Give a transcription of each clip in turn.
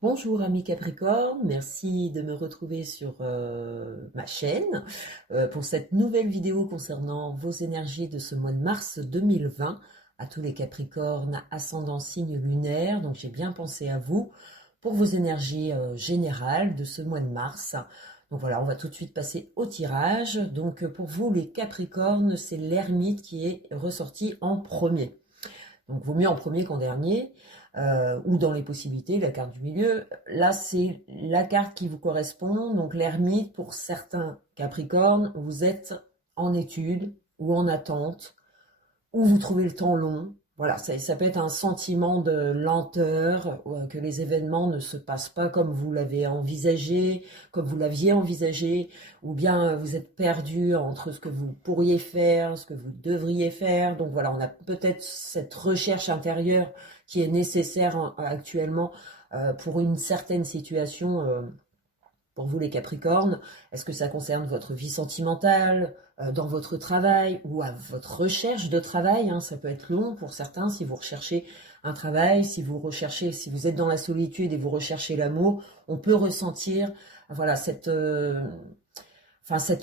Bonjour amis Capricorne, merci de me retrouver sur ma chaîne pour cette nouvelle vidéo concernant vos énergies de ce mois de mars 2020 à tous les Capricornes ascendant signe lunaire. Donc j'ai bien pensé à vous pour vos énergies générales de ce mois de mars. Donc voilà, on va tout de suite passer au tirage. Donc pour vous les Capricornes, c'est l'ermite qui est ressorti en premier. Donc vaut mieux en premier qu'en dernier, ou dans les possibilités, la carte du milieu. Là, c'est la carte qui vous correspond. Donc l'ermite, pour certains Capricornes, vous êtes en études ou en attente, ou vous trouvez le temps long. Voilà, ça peut être un sentiment de lenteur, que les événements ne se passent pas comme vous l'avez envisagé, comme vous l'aviez envisagé, ou bien vous êtes perdu entre ce que vous pourriez faire, ce que vous devriez faire. Donc voilà, on a peut-être cette recherche intérieure qui est nécessaire actuellement pour une certaine situation. Pour vous les Capricornes, est-ce que ça concerne votre vie sentimentale, dans votre travail ou à votre recherche de travail, hein, ça peut être long pour certains si vous recherchez un travail, si vous êtes dans la solitude et vous recherchez l'amour, on peut ressentir voilà cette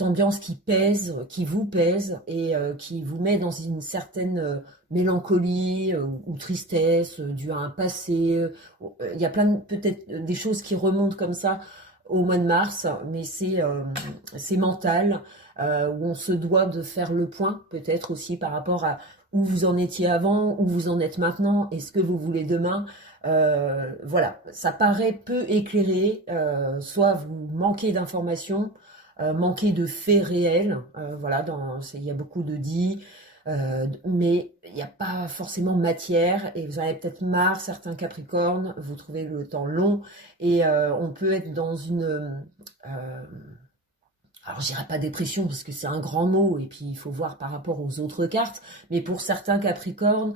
ambiance qui pèse, qui vous pèse et qui vous met dans une certaine mélancolie ou tristesse due à un passé. Il y a peut-être des choses qui remontent comme ça au mois de mars, mais c'est mental, où on se doit de faire le point, peut-être aussi par rapport à où vous en étiez avant, où vous en êtes maintenant, et ce que vous voulez demain. Voilà, ça paraît peu éclairé, soit vous manquez d'informations, manquer de faits réels. Voilà, il y a beaucoup de dits, mais il n'y a pas forcément matière. Et vous en avez peut-être marre, certains Capricornes, vous trouvez le temps long, et on peut être dans alors je dirais pas dépression parce que c'est un grand mot, et puis il faut voir par rapport aux autres cartes, mais pour certains Capricornes,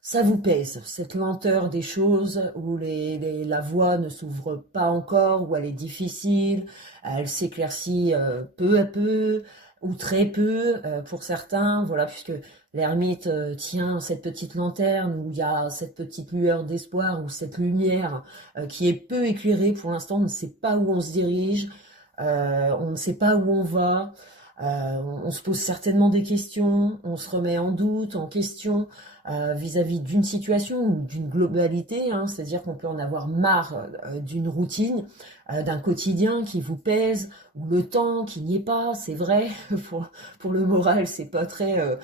ça vous pèse, cette lenteur des choses où la voie ne s'ouvre pas encore, où elle est difficile, elle s'éclaircit peu à peu ou très peu pour certains, voilà, puisque l'ermite tient cette petite lanterne où il y a cette petite lueur d'espoir ou cette lumière qui est peu éclairée pour l'instant, on ne sait pas où on se dirige, on ne sait pas où on va, on se pose certainement des questions, on se remet en doute, en question, vis-à-vis d'une situation ou d'une globalité, hein, c'est-à-dire qu'on peut en avoir marre d'une routine, d'un quotidien qui vous pèse, ou le temps qui n'y est pas, c'est vrai, pour le moral, c'est pas très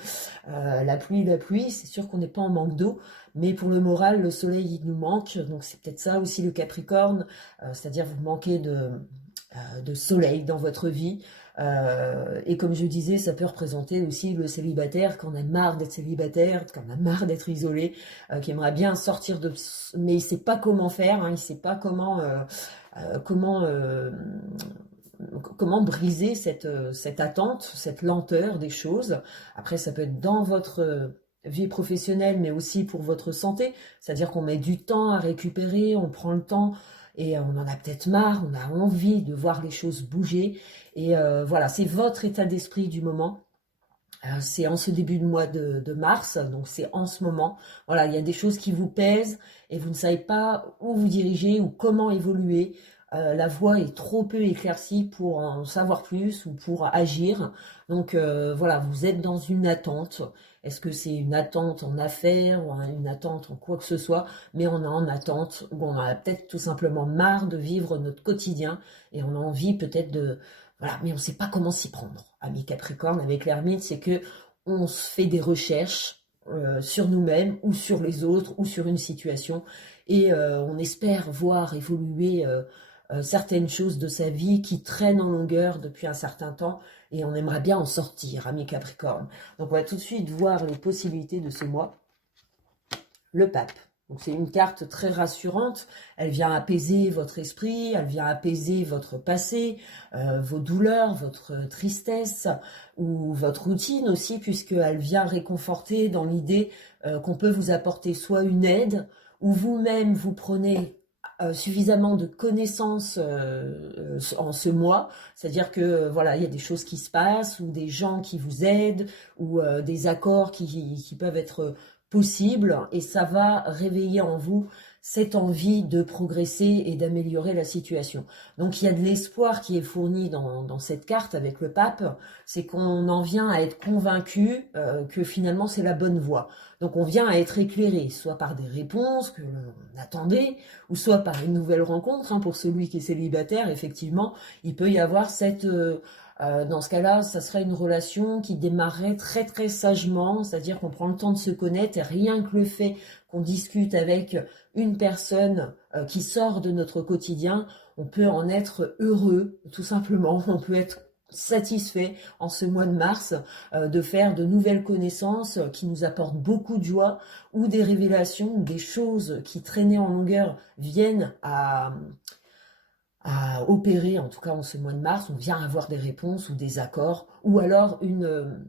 la pluie, c'est sûr qu'on n'est pas en manque d'eau, mais pour le moral, le soleil, il nous manque, donc c'est peut-être ça aussi le Capricorne, c'est-à-dire vous manquez de soleil dans votre vie. Et comme je disais, ça peut représenter aussi le célibataire, qu'on a marre d'être célibataire, qu'on a marre d'être isolé, qui aimerait bien sortir de... Mais il ne sait pas comment faire, hein, il ne sait pas comment, comment briser cette attente, cette lenteur des choses. Après, ça peut être dans votre vie professionnelle, mais aussi pour votre santé, c'est-à-dire qu'on met du temps à récupérer, on prend le temps, et on en a peut-être marre, on a envie de voir les choses bouger, et voilà, c'est votre état d'esprit du moment. C'est en ce début de mois de mars, donc c'est en ce moment. Voilà, il y a des choses qui vous pèsent et vous ne savez pas où vous diriger ou comment évoluer. La voie est trop peu éclaircie pour en savoir plus ou pour agir. Donc voilà, vous êtes dans une attente. Est-ce que c'est une attente en affaires ou une attente en quoi que ce soit? Mais on est en attente, ou on a peut-être tout simplement marre de vivre notre quotidien et on a envie peut-être de... Voilà, mais on ne sait pas comment s'y prendre. Ami Capricorne, avec l'ermite, c'est que on se fait des recherches sur nous-mêmes ou sur les autres ou sur une situation, et on espère voir évoluer certaines choses de sa vie qui traînent en longueur depuis un certain temps, et on aimerait bien en sortir, ami Capricorne. Donc on va tout de suite voir les possibilités de ce mois. Le pape. Donc c'est une carte très rassurante, elle vient apaiser votre esprit, elle vient apaiser votre passé, vos douleurs, votre tristesse ou votre routine aussi, puisqu'elle vient réconforter dans l'idée qu'on peut vous apporter soit une aide, ou vous-même vous prenez suffisamment de connaissances en ce mois, c'est-à-dire que voilà, il y a des choses qui se passent, ou des gens qui vous aident, ou des accords qui peuvent être possible, et ça va réveiller en vous cette envie de progresser et d'améliorer la situation. Donc il y a de l'espoir qui est fourni dans cette carte avec le pape, c'est qu'on en vient à être convaincu que finalement c'est la bonne voie. Donc on vient à être éclairé, soit par des réponses que l'on attendait, ou soit par une nouvelle rencontre. Pour celui qui est célibataire, effectivement, il peut y avoir cette... dans ce cas-là, ça serait une relation qui démarrerait très très sagement, c'est-à-dire qu'on prend le temps de se connaître et rien que le fait qu'on discute avec une personne qui sort de notre quotidien, on peut en être heureux, tout simplement. On peut être satisfait en ce mois de mars de faire de nouvelles connaissances qui nous apportent beaucoup de joie, ou des révélations, ou des choses qui traînaient en longueur viennent à opérer, en tout cas en ce mois de mars. On vient avoir des réponses ou des accords, ou alors une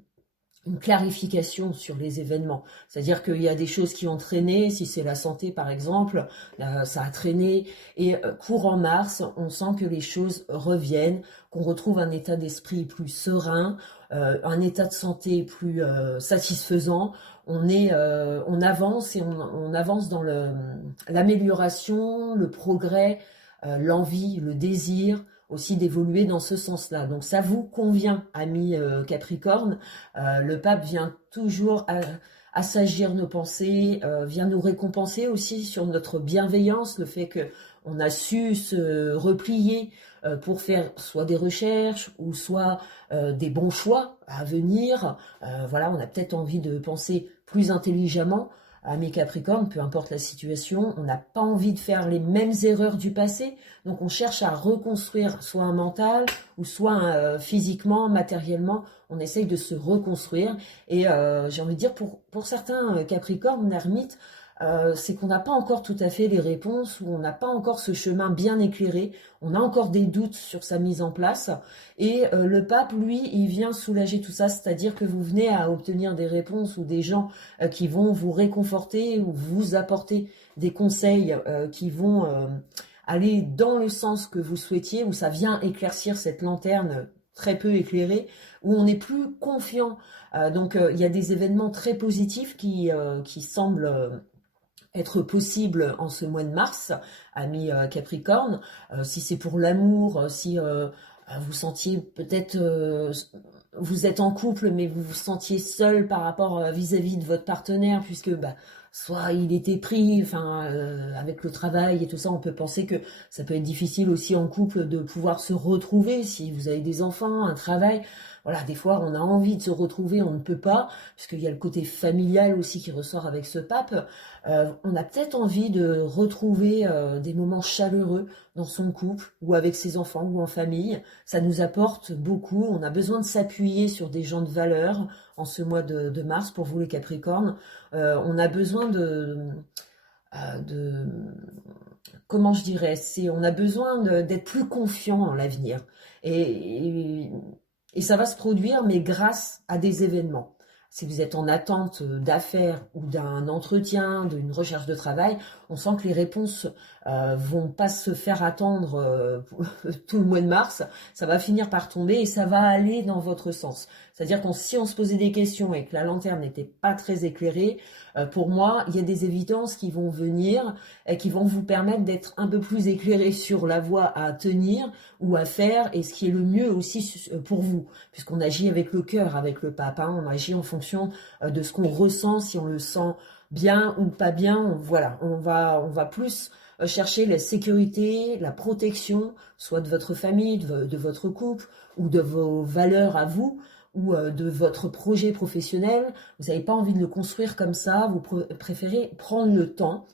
clarification sur les événements. C'est-à-dire qu'il y a des choses qui ont traîné, si c'est la santé par exemple, ça a traîné, et courant mars, on sent que les choses reviennent, qu'on retrouve un état d'esprit plus serein, un état de santé plus satisfaisant. On avance, et on avance dans l'amélioration, le progrès, l'envie, le désir, aussi d'évoluer dans ce sens-là. Donc ça vous convient, amis Capricorne. Le pape vient toujours assagir nos pensées, vient nous récompenser aussi sur notre bienveillance, le fait que on a su se replier pour faire soit des recherches ou soit des bons choix à venir. Voilà, on a peut-être envie de penser plus intelligemment. Amis Capricorne, peu importe la situation, on n'a pas envie de faire les mêmes erreurs du passé, donc on cherche à reconstruire soit un mental, ou soit physiquement, matériellement, on essaye de se reconstruire. Et j'ai envie de dire, pour certains Capricornes, ermites, c'est qu'on n'a pas encore tout à fait les réponses, ou on n'a pas encore ce chemin bien éclairé, on a encore des doutes sur sa mise en place, et le pape, lui, il vient soulager tout ça, c'est-à-dire que vous venez à obtenir des réponses, ou des gens qui vont vous réconforter, ou vous apporter des conseils qui vont aller dans le sens que vous souhaitiez, où ça vient éclaircir cette lanterne très peu éclairée, où on est plus confiant. Donc il y a des événements très positifs qui semblent être possible en ce mois de mars, amis Capricorne. Si c'est pour l'amour, si vous sentiez peut-être, vous êtes en couple, mais vous vous sentiez seul par rapport vis-à-vis de votre partenaire, puisque soit il était pris, avec le travail et tout ça, on peut penser que ça peut être difficile aussi en couple de pouvoir se retrouver si vous avez des enfants, un travail. Voilà, des fois on a envie de se retrouver, on ne peut pas, puisqu'il y a le côté familial aussi qui ressort avec ce pape. On a peut-être envie de retrouver des moments chaleureux dans son couple, ou avec ses enfants, ou en famille. Ça nous apporte beaucoup, on a besoin de s'appuyer sur des gens de valeur en ce mois de mars, pour vous les Capricornes. On a besoin de comment je dirais, on a besoin d'être plus confiant en l'avenir. Et ça va se produire, mais grâce à des événements. Si vous êtes en attente d'affaires, ou d'un entretien, d'une recherche de travail, on sent que les réponses vont pas se faire attendre tout le mois de mars. Ça va finir par tomber, et ça va aller dans votre sens. C'est-à-dire que si on se posait des questions et que la lanterne n'était pas très éclairée, pour moi, il y a des évidences qui vont venir et qui vont vous permettre d'être un peu plus éclairé sur la voie à tenir ou à faire, et ce qui est le mieux aussi pour vous, puisqu'on agit avec le cœur, avec le pape, on agit en fonction de ce qu'on ressent, si on le sent bien ou pas bien. Voilà, on va plus chercher la sécurité, la protection, soit de votre famille, de votre couple, ou de vos valeurs à vous, ou de votre projet professionnel. Vous n'avez pas envie de le construire comme ça, vous préférez prendre le temps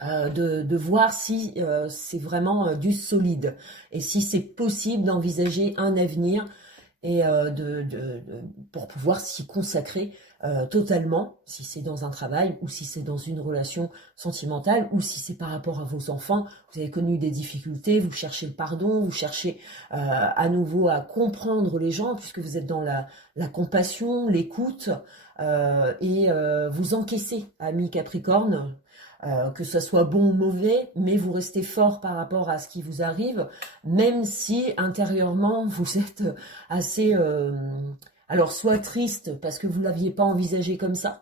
de voir si c'est vraiment du solide, et si c'est possible d'envisager un avenir, et pour pouvoir s'y consacrer totalement, si c'est dans un travail, ou si c'est dans une relation sentimentale, ou si c'est par rapport à vos enfants. Vous avez connu des difficultés, vous cherchez le pardon, vous cherchez à nouveau à comprendre les gens, puisque vous êtes dans la compassion, l'écoute, et vous encaissez, amis Capricorne, que ce soit bon ou mauvais, mais vous restez fort par rapport à ce qui vous arrive, même si intérieurement vous êtes assez, alors soit triste parce que vous ne l'aviez pas envisagé comme ça,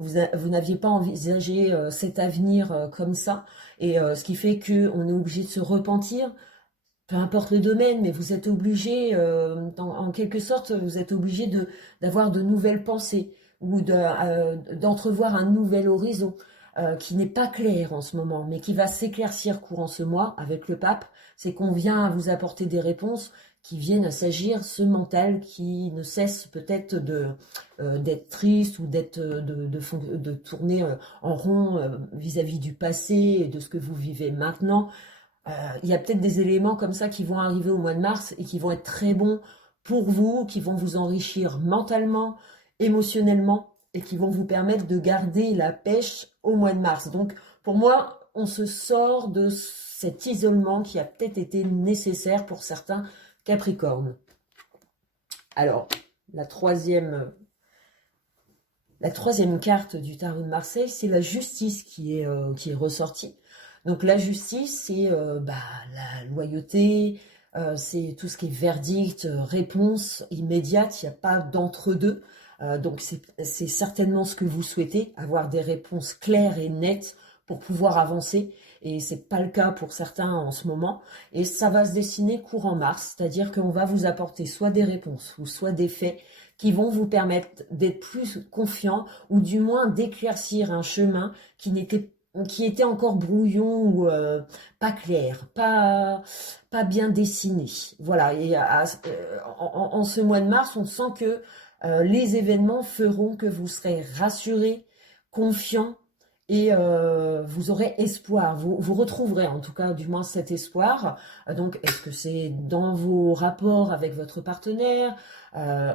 vous n'aviez pas envisagé cet avenir comme ça, et ce qui fait qu'on est obligé de se repentir, peu importe le domaine, mais vous êtes obligé, en quelque sorte, vous êtes obligé d'avoir de nouvelles pensées ou d'entrevoir un nouvel horizon qui n'est pas clair en ce moment, mais qui va s'éclaircir courant ce mois avec le pape. C'est qu'on vient à vous apporter des réponses qui viennent à s'agir ce mental qui ne cesse peut-être d'être triste ou de tourner en rond vis-à-vis du passé et de ce que vous vivez maintenant. Il y a peut-être des éléments comme ça qui vont arriver au mois de mars et qui vont être très bons pour vous, qui vont vous enrichir mentalement, émotionnellement et qui vont vous permettre de garder la pêche au mois de mars. Donc pour moi, on se sort de cet isolement qui a peut-être été nécessaire pour certains Capricornes. Alors, la troisième carte du tarot de Marseille, c'est la justice qui est ressortie. Donc la justice, c'est la loyauté, c'est tout ce qui est verdict, réponse immédiate, il n'y a pas d'entre-deux. Donc c'est certainement ce que vous souhaitez, avoir des réponses claires et nettes pour pouvoir avancer. Et c'est pas le cas pour certains en ce moment. Et ça va se dessiner courant mars, c'est-à-dire qu'on va vous apporter soit des réponses ou soit des faits qui vont vous permettre d'être plus confiant ou du moins d'éclaircir un chemin qui était encore brouillon ou pas clair, pas bien dessiné. Voilà, et en ce mois de mars, on sent que les événements feront que vous serez rassurés, confiants, et vous aurez espoir, vous retrouverez en tout cas du moins cet espoir. Donc est-ce que c'est dans vos rapports avec votre partenaire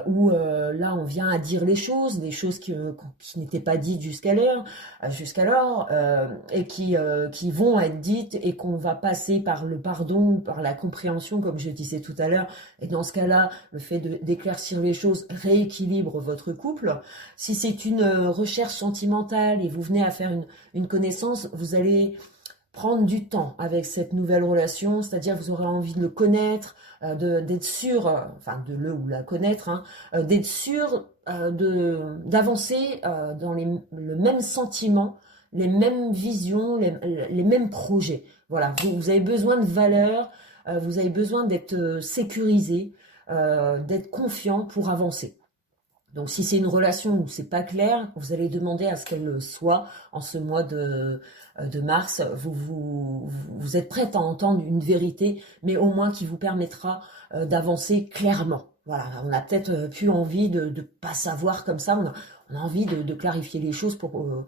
où là on vient à dire les choses, des choses qui n'étaient pas dites jusqu'alors et qui vont être dites et qu'on va passer par le pardon, par la compréhension comme je disais tout à l'heure. Et dans ce cas-là, le fait d'éclaircir les choses rééquilibre votre couple. Si c'est une recherche sentimentale et vous venez à faire une connaissance, vous allez prendre du temps avec cette nouvelle relation, c'est-à-dire vous aurez envie de le connaître, d'être sûr, enfin de le ou la connaître, hein, d'être sûr d'avancer dans le même sentiment, les mêmes visions, les mêmes projets. Voilà, vous avez besoin de valeur, vous avez besoin d'être sécurisé, d'être confiant pour avancer. Donc si c'est une relation où c'est pas clair, vous allez demander à ce qu'elle le soit en ce mois de mars. Vous êtes prête à entendre une vérité, mais au moins qui vous permettra d'avancer clairement. Voilà, on a peut-être plus envie de pas savoir comme ça, on a envie de clarifier les choses pour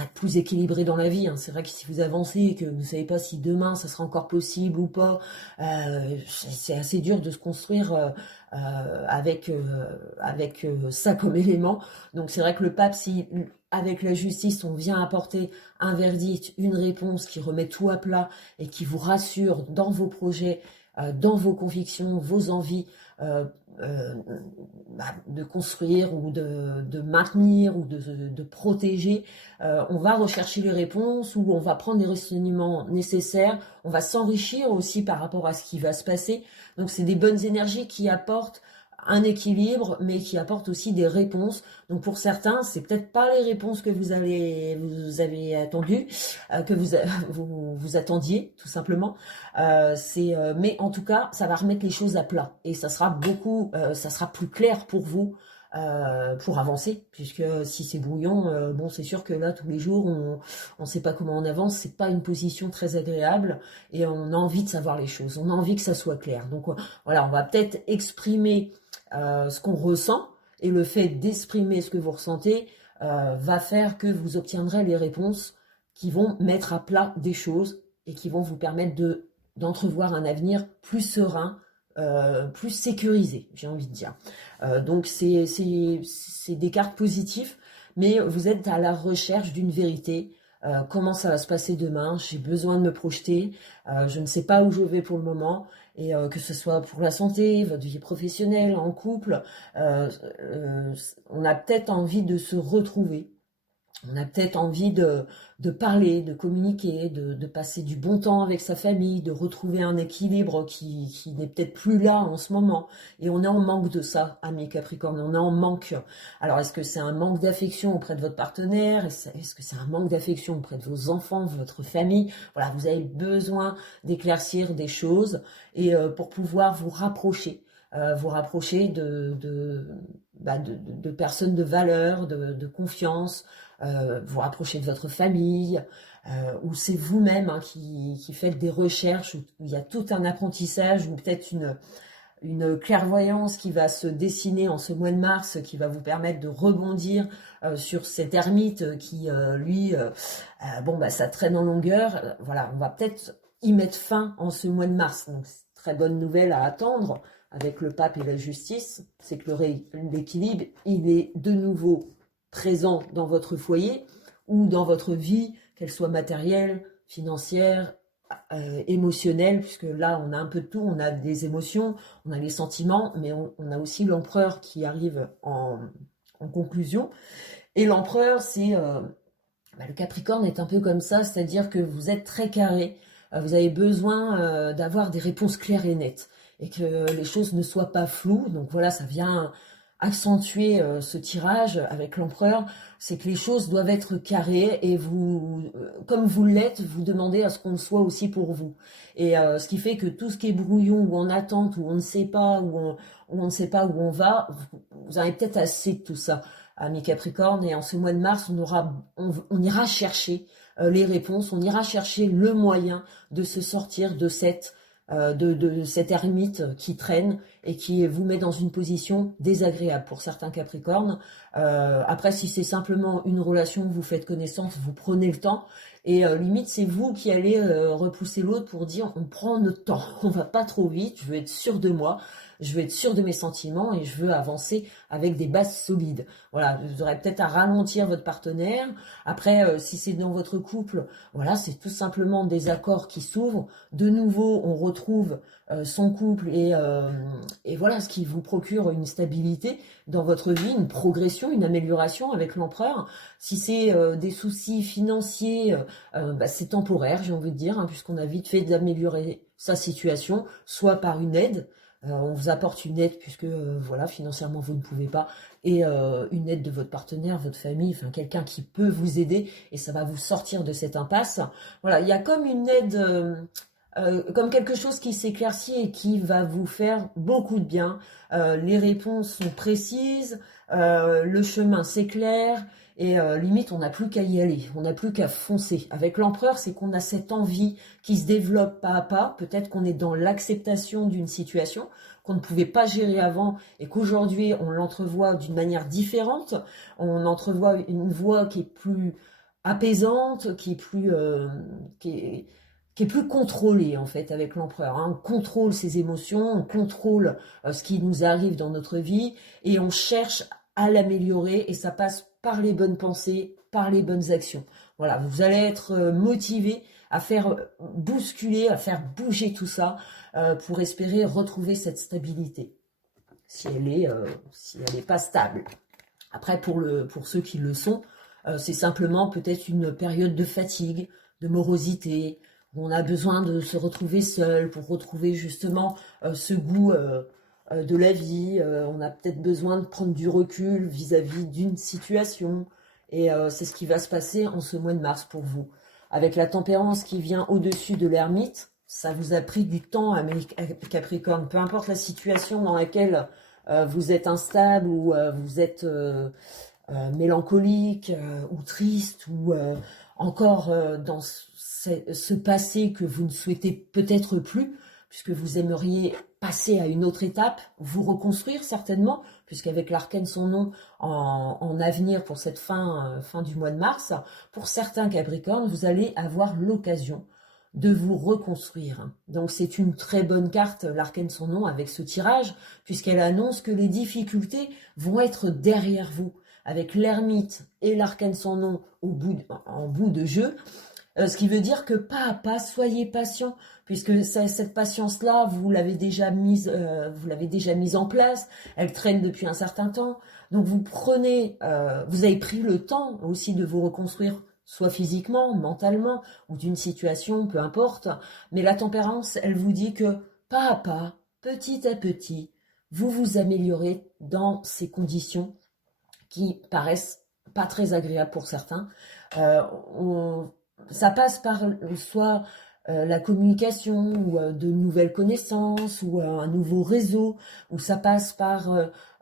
être plus équilibré dans la vie. Hein. C'est vrai que si vous avancez et que vous ne savez pas si demain ça sera encore possible ou pas, c'est assez dur de se construire avec ça comme élément. Donc c'est vrai que le pape, si avec la justice on vient apporter un verdict, une réponse qui remet tout à plat et qui vous rassure dans vos projets, dans vos convictions, vos envies, de construire ou de maintenir ou de protéger, on va rechercher les réponses ou on va prendre les renseignements nécessaires, on va s'enrichir aussi par rapport à ce qui va se passer. Donc c'est des bonnes énergies qui apportent un équilibre, mais qui apportent aussi des réponses. Donc pour certains, c'est peut-être pas les réponses que vous avez attendues, que vous attendiez tout simplement. Mais en tout cas, ça va remettre les choses à plat et ça sera ça sera plus clair pour vous. Pour avancer, puisque si c'est brouillon, bon c'est sûr que là tous les jours on sait pas comment on avance, c'est pas une position très agréable et on a envie de savoir les choses, on a envie que ça soit clair. Donc voilà, on va peut-être exprimer ce qu'on ressent et le fait d'exprimer ce que vous ressentez va faire que vous obtiendrez les réponses qui vont mettre à plat des choses et qui vont vous permettre d'entrevoir un avenir plus serein, plus sécurisé, j'ai envie de dire. Donc c'est des cartes positives, mais vous êtes à la recherche d'une vérité. Comment ça va se passer demain? J'ai besoin de me projeter. Je ne sais pas où je vais pour le moment. Et que ce soit pour la santé, votre vie professionnelle, en couple, on a peut-être envie de se retrouver. On a peut-être envie de parler, de communiquer, de passer du bon temps avec sa famille, de retrouver un équilibre qui n'est peut-être plus là en ce moment. Et on est en manque de ça, amis Capricorne, on est en manque. Alors, est-ce que c'est un manque d'affection auprès de votre partenaire? Est-ce que c'est un manque d'affection auprès de vos enfants, de votre famille? Voilà, vous avez besoin d'éclaircir des choses et pour pouvoir vous rapprocher de personnes de valeur, de confiance, vous rapprocher de votre famille, ou c'est vous-même hein, qui faites des recherches, où il y a tout un apprentissage, ou peut-être une clairvoyance qui va se dessiner en ce mois de mars, qui va vous permettre de rebondir sur cet ermite qui, lui, ça traîne en longueur. Voilà, on va peut-être y mettre fin en ce mois de mars. Donc, c'est une très bonne nouvelle à attendre avec le pape et la justice, c'est que l'équilibre, il est de nouveau présent dans votre foyer ou dans votre vie, qu'elle soit matérielle, financière, émotionnelle, puisque là, on a un peu de tout, on a des émotions, on a les sentiments, mais on a aussi l'empereur qui arrive en conclusion. Et l'empereur, c'est... le Capricorne est un peu comme ça, c'est-à-dire que vous êtes très carré, vous avez besoin d'avoir des réponses claires et nettes, et que les choses ne soient pas floues. Donc voilà, ça vient accentuer ce tirage avec l'empereur, c'est que les choses doivent être carrées, et vous, comme vous l'êtes, vous demandez à ce qu'on le soit aussi pour vous. Et ce qui fait que tout ce qui est brouillon, ou en attente, ou on ne sait pas, où on ne sait pas où on va, vous avez peut-être assez de tout ça, amis Capricorne, et en ce mois de mars, on ira chercher les réponses, on ira chercher le moyen de se sortir de cette ermite qui traîne et qui vous met dans une position désagréable pour certains Capricornes. Après, si c'est simplement une relation, vous faites connaissance, vous prenez le temps, et limite c'est vous qui allez repousser l'autre pour dire on prend notre temps, on va pas trop vite, je veux être sûr de moi, je veux être sûr de mes sentiments et je veux avancer avec des bases solides. Voilà, vous aurez peut-être à ralentir votre partenaire. Après, si c'est dans votre couple, voilà, c'est tout simplement des accords qui s'ouvrent. De nouveau, on retrouve son couple et voilà, ce qui vous procure une stabilité dans votre vie, une progression, une amélioration avec l'empereur. Si c'est des soucis financiers, c'est temporaire, j'ai envie de dire, hein, puisqu'on a vite fait d'améliorer sa situation, soit par une aide, on vous apporte une aide puisque voilà, financièrement vous ne pouvez pas, et une aide de votre partenaire, votre famille, enfin quelqu'un qui peut vous aider, et ça va vous sortir de cette impasse. Voilà, il y a comme une aide, comme quelque chose qui s'éclaircit et qui va vous faire beaucoup de bien. Les réponses sont précises, le chemin s'éclaire, et limite on n'a plus qu'à y aller, on n'a plus qu'à foncer. Avec l'empereur, c'est qu'on a cette envie qui se développe pas à pas. Peut-être qu'on est dans l'acceptation d'une situation qu'on ne pouvait pas gérer avant, et qu'aujourd'hui on l'entrevoit d'une manière différente. On entrevoit une voie qui est plus apaisante, qui est plus contrôlée en fait avec l'empereur. Hein. On contrôle ses émotions, on contrôle ce qui nous arrive dans notre vie, et on cherche à l'améliorer, et ça passe par les bonnes pensées, par les bonnes actions. Voilà, vous allez être motivé à faire bousculer, à faire bouger tout ça pour espérer retrouver cette stabilité, si elle est pas stable. Après, pour ceux qui le sont, c'est simplement peut-être une période de fatigue, de morosité, où on a besoin de se retrouver seul pour retrouver justement ce goût de la vie. On a peut-être besoin de prendre du recul vis-à-vis d'une situation, et c'est ce qui va se passer en ce mois de mars pour vous. Avec la tempérance qui vient au-dessus de l'ermite, ça vous a pris du temps à Capricorne, peu importe la situation dans laquelle vous êtes instable, ou vous êtes mélancolique ou triste, ou encore dans ce passé que vous ne souhaitez peut-être plus, puisque vous aimeriez passer à une autre étape, vous reconstruire certainement, puisqu'avec l'arcane son nom en avenir pour cette fin du mois de mars, pour certains Capricornes, vous allez avoir l'occasion de vous reconstruire. Donc c'est une très bonne carte, l'arcane son nom, avec ce tirage, puisqu'elle annonce que les difficultés vont être derrière vous. Avec l'ermite et l'arcane son nom en bout de jeu, Ce qui veut dire que pas à pas, soyez patient, puisque cette patience-là, vous l'avez déjà mise en place, elle traîne depuis un certain temps. Donc vous avez pris le temps aussi de vous reconstruire, soit physiquement, mentalement, ou d'une situation, peu importe. Mais la tempérance, elle vous dit que pas à pas, petit à petit, vous vous améliorez dans ces conditions qui paraissent pas très agréables pour certains. Euh, on- Ça passe par soit la communication ou de nouvelles connaissances ou un nouveau réseau, ou ça passe par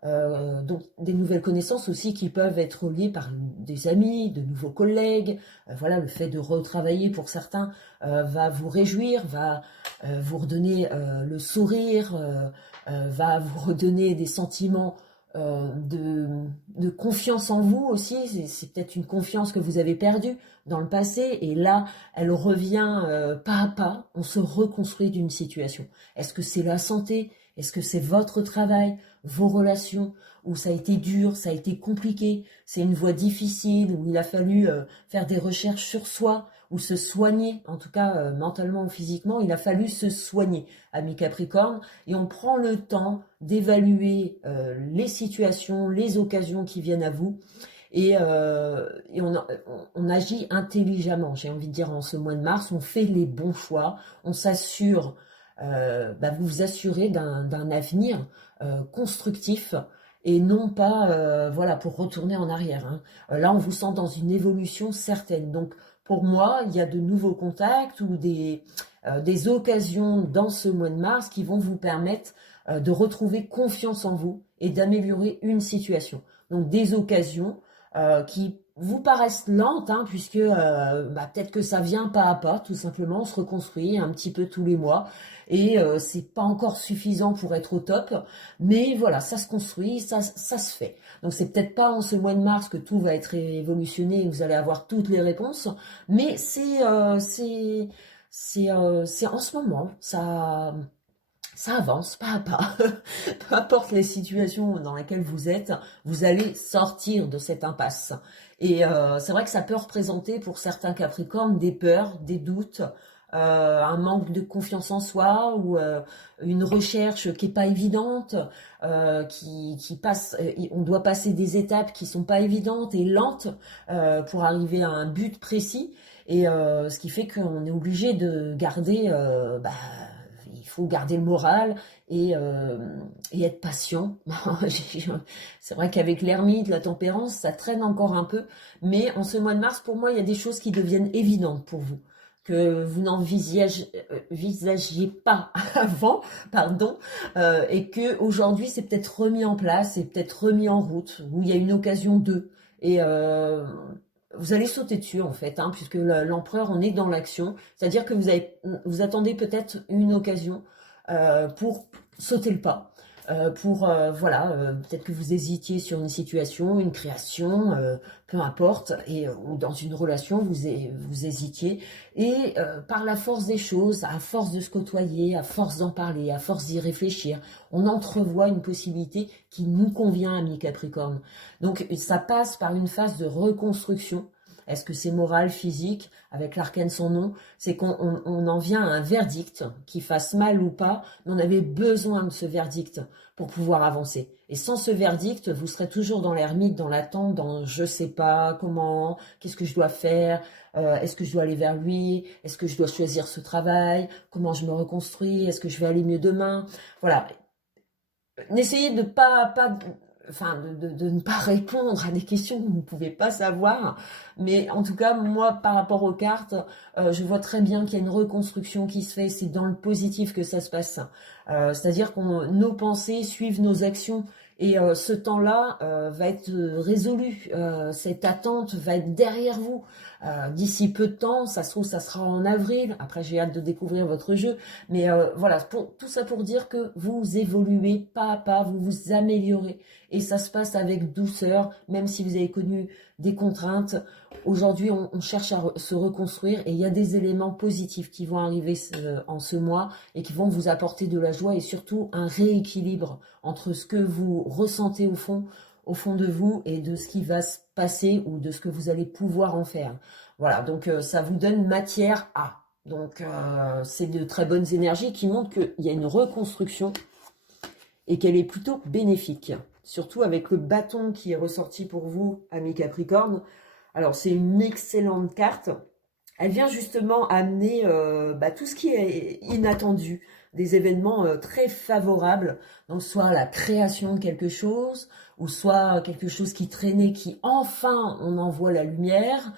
donc des nouvelles connaissances aussi qui peuvent être liées par des amis, de nouveaux collègues. Voilà, le fait de retravailler pour certains va vous réjouir, va vous redonner le sourire, va vous redonner des sentiments de confiance en vous aussi. C'est peut-être une confiance que vous avez perdue dans le passé et là elle revient pas à pas. On se reconstruit d'une situation. Est-ce que c'est la santé? Est-ce que c'est votre travail, vos relations, où ça a été dur, ça a été compliqué, c'est une voie difficile, où il a fallu faire des recherches sur soi, ou se soigner, en tout cas mentalement ou physiquement, il a fallu se soigner, ami Capricorne, et on prend le temps d'évaluer les situations, les occasions qui viennent à vous, et on agit intelligemment, j'ai envie de dire, en ce mois de mars, on fait les bons choix, on s'assure, vous vous assurez d'un avenir constructif, et non pas voilà, pour retourner en arrière, hein. Là, on vous sent dans une évolution certaine. Donc, pour moi, il y a de nouveaux contacts ou des occasions dans ce mois de mars qui vont vous permettre de retrouver confiance en vous et d'améliorer une situation. Donc, des occasions qui vous paraissent lentes, hein, puisque peut-être que ça vient pas à pas, tout simplement, on se reconstruit un petit peu tous les mois, et c'est pas encore suffisant pour être au top, mais voilà, ça se construit, ça se fait. Donc c'est peut-être pas en ce mois de mars que tout va être évolutionné et que vous allez avoir toutes les réponses, mais c'est en ce moment, ça avance pas à pas. Peu importe les situations dans lesquelles vous êtes, vous allez sortir de cette impasse. Et c'est vrai que ça peut représenter pour certains Capricornes des peurs, des doutes, un manque de confiance en soi ou une recherche qui est pas évidente, qui passe. On doit passer des étapes qui sont pas évidentes et lentes pour arriver à un but précis. Et ce qui fait qu'on est obligé de garder il faut garder le moral et être patient. C'est vrai qu'avec l'ermite, la tempérance, ça traîne encore un peu, mais en ce mois de mars, pour moi, il y a des choses qui deviennent évidentes pour vous, que vous n'envisagiez pas avant, pardon, et que aujourd'hui c'est peut-être remis en place, c'est peut-être remis en route, où il y a une occasion d'eux. Et vous allez sauter dessus en fait, hein, puisque l'empereur, on est dans l'action, c'est-à-dire que vous attendez peut-être une occasion pour sauter le pas, voilà, peut-être que vous hésitiez sur une situation, une création, peu importe, ou dans une relation, vous hésitiez, et par la force des choses, à force de se côtoyer, à force d'en parler, à force d'y réfléchir, on entrevoit une possibilité qui nous convient, ami Capricorne. Donc ça passe par une phase de reconstruction. Est-ce que c'est moral, physique, avec l'arcane son nom? C'est qu'on en vient à un verdict, qui fasse mal ou pas, mais on avait besoin de ce verdict pour pouvoir avancer. Et sans ce verdict, vous serez toujours dans l'ermite, dans l'attente, dans je sais pas comment, qu'est-ce que je dois faire, est-ce que je dois aller vers lui, est-ce que je dois choisir ce travail, comment je me reconstruis, est-ce que je vais aller mieux demain? Voilà. N'essayez de ne pas répondre à des questions que vous ne pouvez pas savoir. Mais en tout cas, moi, par rapport aux cartes, je vois très bien qu'il y a une reconstruction qui se fait. C'est dans le positif que ça se passe. C'est-à-dire que nos pensées suivent nos actions. Et ce temps-là va être résolu. Cette attente va être derrière vous. D'ici peu de temps, ça se trouve, ça sera en avril. Après, j'ai hâte de découvrir votre jeu. Mais voilà, tout ça pour dire que vous évoluez pas à pas, vous vous améliorez. Et ça se passe avec douceur, même si vous avez connu des contraintes. Aujourd'hui, on cherche à se reconstruire et il y a des éléments positifs qui vont arriver en ce mois et qui vont vous apporter de la joie et surtout un rééquilibre entre ce que vous ressentez au fond, au fond de vous et de ce qui va se passer ou de ce que vous allez pouvoir en faire. Voilà, donc ça vous donne matière à. Donc c'est de très bonnes énergies qui montrent qu'il y a une reconstruction et qu'elle est plutôt bénéfique. Surtout avec le bâton qui est ressorti pour vous, ami Capricorne. Alors c'est une excellente carte. Elle vient justement amener tout ce qui est inattendu, des événements très favorables, donc soit la création de quelque chose, ou soit quelque chose qui traînait, qui enfin on en voit la lumière,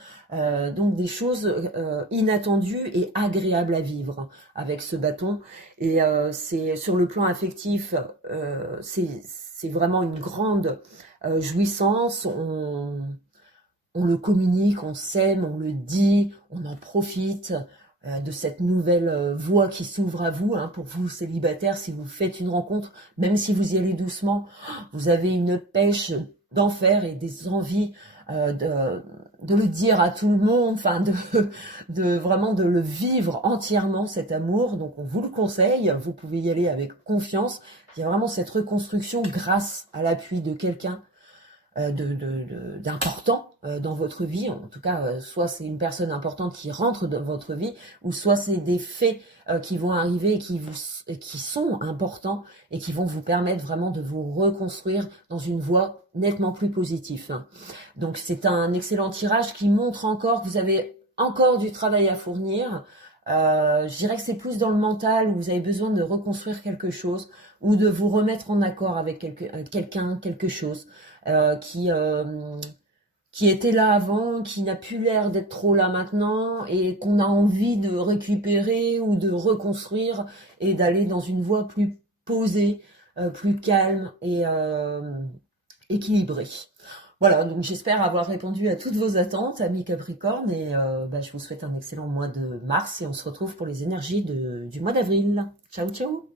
donc des choses inattendues et agréables à vivre avec ce bâton. Et c'est sur le plan affectif, c'est vraiment une grande jouissance. On le communique, on s'aime, on le dit, on en profite de cette nouvelle voie qui s'ouvre à vous. Hein, pour vous célibataires, si vous faites une rencontre, même si vous y allez doucement, vous avez une pêche d'enfer et des envies de le dire à tout le monde, enfin de vraiment de le vivre entièrement cet amour. Donc on vous le conseille, vous pouvez y aller avec confiance. Il y a vraiment cette reconstruction grâce à l'appui de quelqu'un d'important dans votre vie. En tout cas, soit c'est une personne importante qui rentre dans votre vie, ou soit c'est des faits qui vont arriver et qui sont importants et qui vont vous permettre vraiment de vous reconstruire dans une voie nettement plus positive. Donc c'est un excellent tirage qui montre encore que vous avez encore du travail à fournir. Je dirais que c'est plus dans le mental où vous avez besoin de reconstruire quelque chose ou de vous remettre en accord avec quelqu'un, quelque chose qui était là avant, qui n'a plus l'air d'être trop là maintenant et qu'on a envie de récupérer ou de reconstruire et d'aller dans une voie plus posée, plus calme et équilibrée. Voilà, donc j'espère avoir répondu à toutes vos attentes, amis Capricorne, et je vous souhaite un excellent mois de mars et on se retrouve pour les énergies du mois d'avril. Ciao, ciao!